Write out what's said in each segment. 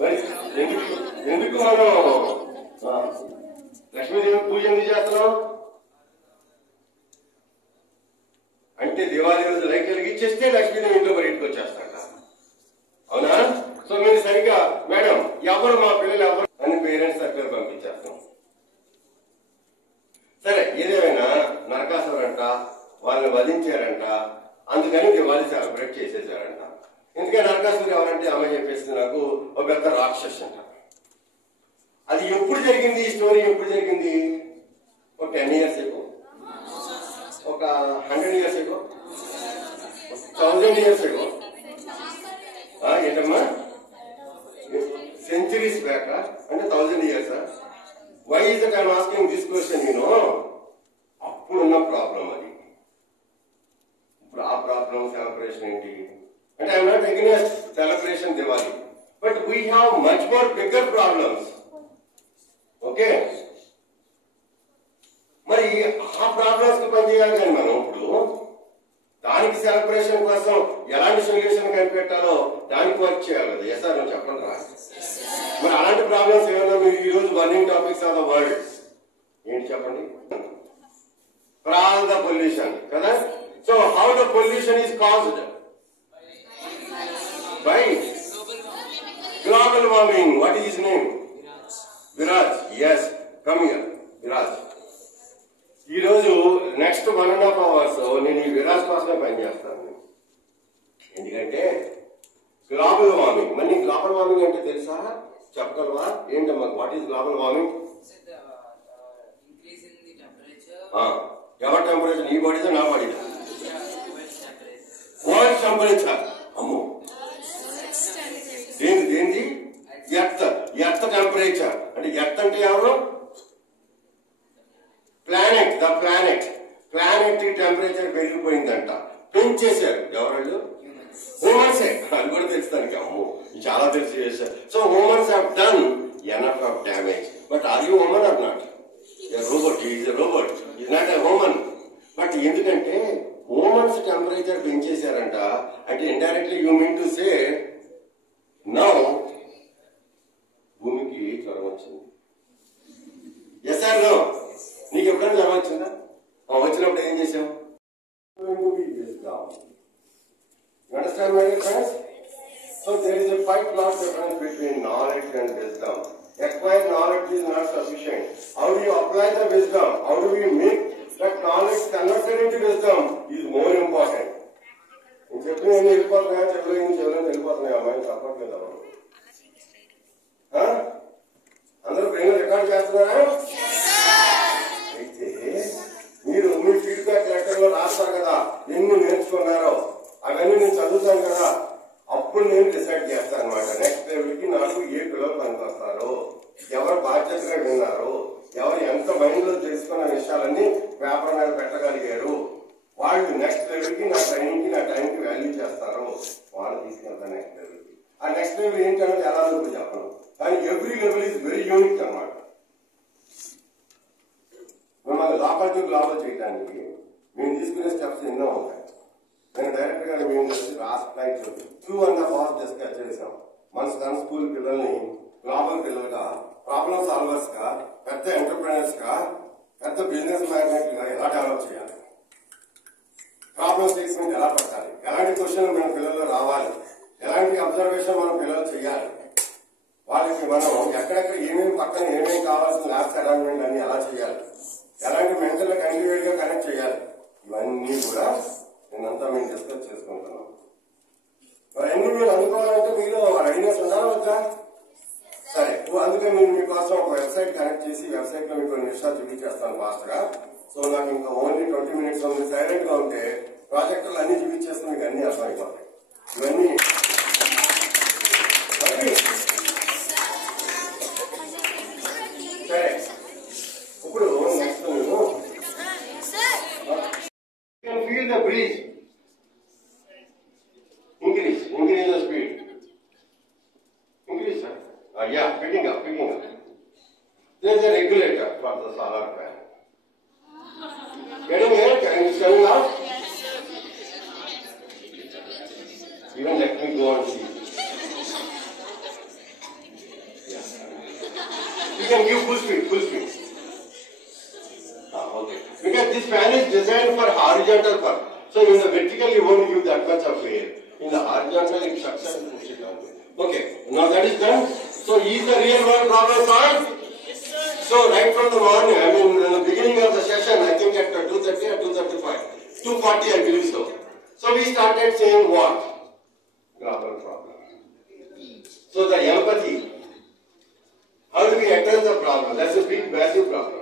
మరి ఎందుకు మనం లక్ష్మీదేవి పూజ ఎందుకు చేస్తున్నాం అంటే దివాళీ రోజు లైట్ వెలిగించేస్తే లక్ష్మీదేవి ఇంట్లో బయటకు వచ్చేస్తాడ. అవునా? సో మీరు సరిగ్గా మేడం ఎవరు మా పిల్లలు ఎవరు అని పేరెంట్స్ దగ్గర పంపించేస్తాం. సరే, ఏదేమైనా నరకాసురంట వాళ్ళని వధించారంట, అందుకని దివాళీ సెలబ్రేట్ చేసేసారంట. ఎందుకంటే నరకాసురు ఎవరంటే అమ్మాయి చెప్పేసింది నాకు ఒక పెద్ద రాక్షసు అంట. అది ఎప్పుడు జరిగింది? ఈ స్టోరీ ఎప్పుడు జరిగింది? ఒక 10 years ago, ఒక 100 years ago, 1000 years ago. ఏంటమ్మా? సెంచరీస్ బ్యాక్ అంటే 1000 years. Why is that I'm asking this question? అప్పుడున్న ప్రాబ్లం అది. ఇప్పుడు ఆ ప్రాబ్లం సెలబ్రేషన్ ఏంటి అంటే I'm not against celebration Diwali, but we have much more bigger problems. Okay, మరి ఆ ప్రాబ్లమ్స్ కి పనిచేయాలి కానీ మనం ఇప్పుడు దానికి సెలబ్రేషన్ కోసం ఎలాంటి సొల్యూషన్ కనిపెట్టాలో దానికి వర్క్ చేయాలి కదా. ఎస్ సార్, నువ్వు చెప్పండి రా. మరి అలాంటి ప్రాబ్లమ్స్ ఏమన్నా మీరు ఈ రోజు burning topics of the world ఏంటి చెప్పండి? For all the pollution, కదా? So how the pollution is caused? By global warming. What is his name? Viraj. Yes, come here, Viraj. ఈ రోజు నెక్స్ట్ 1.5 hours నేను ఈ విరాజ్ కోసమే పనిచేస్తాను. ఎందుకంటే గ్లోబల్ వార్మింగ్. మరి గ్లోబల్ వార్మింగ్ అంటే తెలుసా? చెప్పగలవా? ఏంటమ్మా వాట్ ఈస్ గ్లోబల్ వార్మింగ్? ఎవరి టెంపరేచర్? నీ బాడీదా నా బాడీదా? World temperature. అమ్మో, ఏంది? ఎర్త్ టెంపరేచర్ అంటే ఎర్త్ అంటే ఎవరు? ప్లానెట్. ద ప్లానెట్ టెంపరేచర్ పెరిగిపోయిందంట. పెంచేశారు ఎవరు? హ్యూమన్సే. అది కూడా తెలుస్తానికి. అమ్మో, చాలా తెలిసి చేశారు. So humans have done enough of damage. But are you human or not? Robot. Is a robot, is not a human. But ఎందుకంటే హ్యూమన్స్ టెంపరేచర్ పెంచేశారంట అంటే indirectly you mean to say now భూమికి జ్వరం వచ్చింది. Yes or no? నీకు ఎప్పుడైనా జ్వరం వచ్చిందా? వచ్చినప్పుడు ఏం చేసాం? Understand my friends? So there is a quite large difference between knowledge and wisdom. Acquired knowledge is not sufficient. How do you apply the wisdom? How do we make that knowledge converted into wisdom is more important. నేను చెప్పిన ఏమి వెళ్ళిపోతున్నాయా? చెవులు వెళ్ళిపోతున్నాయి. అమ్మాయిని తప్పట్లేదు. అందరూ brain record చేస్తున్నారా? అయితే మీరు మీ ఫీడ్బ్యాక్ లెటర్ లో రాస్తారు కదా ఎన్ని నేర్చుకున్నారో అవన్నీ నేను చదువుతాను కదా. అప్పుడు నేను డిసైడ్ చేస్తాను అనమాట. నెక్స్ట్ లెవెల్కి నాకు ఏ పిల్లలు పనికొస్తారు, ఎవరు బాధ్యతగా విన్నారు, ఎవరు ఎంత మైండ్ లో తెలుసుకున్న విషయాలన్నీ పేపర్ మీద పెట్టగలిగారు, వాళ్ళు నెక్స్ట్ లెవెల్కి నా ట్రైనింగ్ కి నా టైంకి వాల్యూ చేస్తారు, వాళ్ళు తీసుకెళ్తాను నెక్స్ట్ లెవెల్కి. ఆ నెక్స్ట్ లెవెల్ ఏంటనేది ఎలా కూడా చెప్పను, కానీ every level is very unique అనమాట. మిమ్మల్ని లోపల చేయడానికి మేము తీసుకునే స్టెప్స్ ఎన్నో ఉంటాయి. నేను డైరెక్ట్ గా మేము లాస్ట్ నైట్ 2.5 hours డిస్కస్ చేసాం. మన సన్ స్కూల్ పిల్లల్ని గ్లోబల్ పిల్లలుగా, ప్రాబ్లమ్ సాల్వర్స్ గా, పెద్ద ఎంటర్ప్రైనర్స్ గా, పెద్ద బిజినెస్ మ్యాగ్నెట్ గా ఎలా డెవలప్ చేయాలి, ప్రాబ్లమ్ స్టేట్మెంట్ ఎలా పెట్టాలి, ఎలాంటి క్వశ్చన్ మన పిల్లల్లో రావాలి, ఎలాంటి అబ్జర్వేషన్ మన పిల్లలు చేయాలి, వాళ్ళకి మనం ఎక్కడెక్కడ ఏమేమి పక్కన ఏమేమి కావాల్సిన ల్యాబ్స్ అరేంజ్మెంట్ అన్ని ఎలా చేయాలి, ఎలాంటి మెంటల్ కంటిన్యూడ్ గా కనెక్ట్ చేయాలి, ఇవన్నీ కూడా నేనంతా మేము డిస్కస్ చేసుకుంటున్నాం. మరి అన్ని మీరు అనుకోవాలంటే మీలో రెడీనెస్ ఉండాలా వద్దా? సరే, అందుకే నేను మీకోసం ఒక వెబ్సైట్ కనెక్ట్ చేసి వెబ్సైట్ లో మీకు కొన్ని విషయాలు చూపించేస్తాను ఫాస్ట్ గా. సో నాకు ఇంకా ఓన్లీ 20 minutes ఉంది. సైలెంట్ గా ఉంటే ప్రాజెక్టులు అన్ని చూపించేస్తే మీకు అన్ని అర్థమైపోతాయి. ఇవన్నీ సరే. ఇప్పుడు నెక్స్ట్ నేను feel the breeze. Increase the speed. Increase, sir. Yeah, picking up. There is a regulator for the solar fan. Getting here, coming out. Even let me go and see. can give full speed, full speed. Okay. Because this fan is designed for horizontal purpose. So in the vertical you won't give that much of air. In the horizontal it sucks and push it down. Okay. Now that is done. So is the real world problem solved? So right from the morning, I mean in the beginning of the session, I think at 2:30 or 2:35, 2:40 I believe so. So we started saying what? Global problem. So the empathy. How do we address the problem? That's a big, massive problem.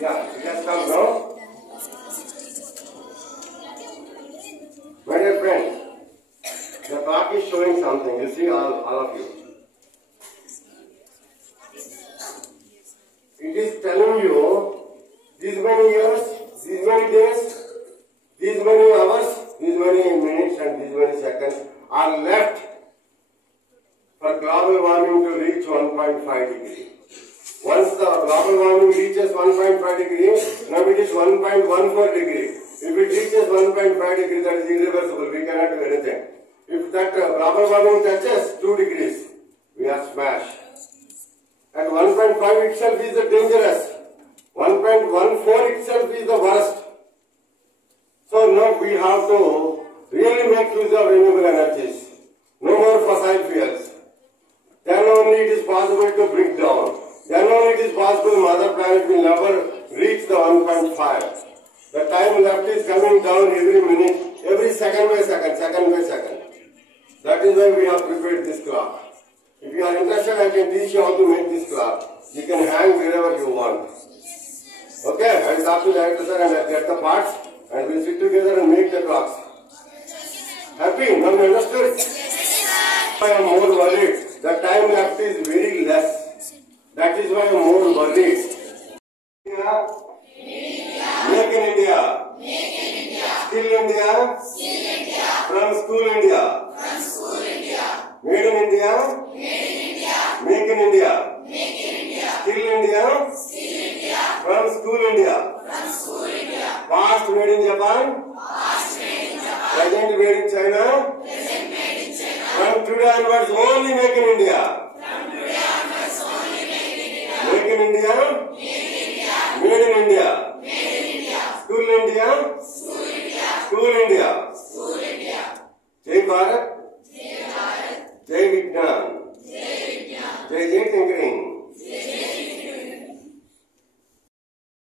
Yeah, it has come now. My dear friends, the clock is showing something. You see, all of you. It is telling you these many years, these many days, these many hours, these many minutes and these many seconds are left for global warming to reach 1.5 degree. Once the global warming reaches 1.5 degree, now it is 1.14 degree. If it reaches 1.5 degree, that is irreversible. We cannot do anything. If that global warming touches 2 degrees, we are smashed. At 1.5 itself is the dangerous. 1.14 itself is the worst. So now we have to really make use of renewable energies. No more fossil fuels. Then only it is possible to bring down. Then only it is possible Mother Planet will never reach the 1.5. The time left is coming down every minute, every second by second, second by second. That is why we have prepared this clock. If you are interested, I can teach you how to make this clock. You can hang wherever you want. Okay, I will talk to the director sir and I will get the parts and we will sit together and make the clocks. Happy? Now you understood? I am more worried. The time left is very less. That is why I am more worried. Make in India. Still India. From school India. Made in India. Make in India. Still India. From school India. Past made in Japan. Present made in China. From today onwards only make in India. Make in India. Made in India. School India. School India. Jai Bharat. Jai Vignan. Jai Tinkering.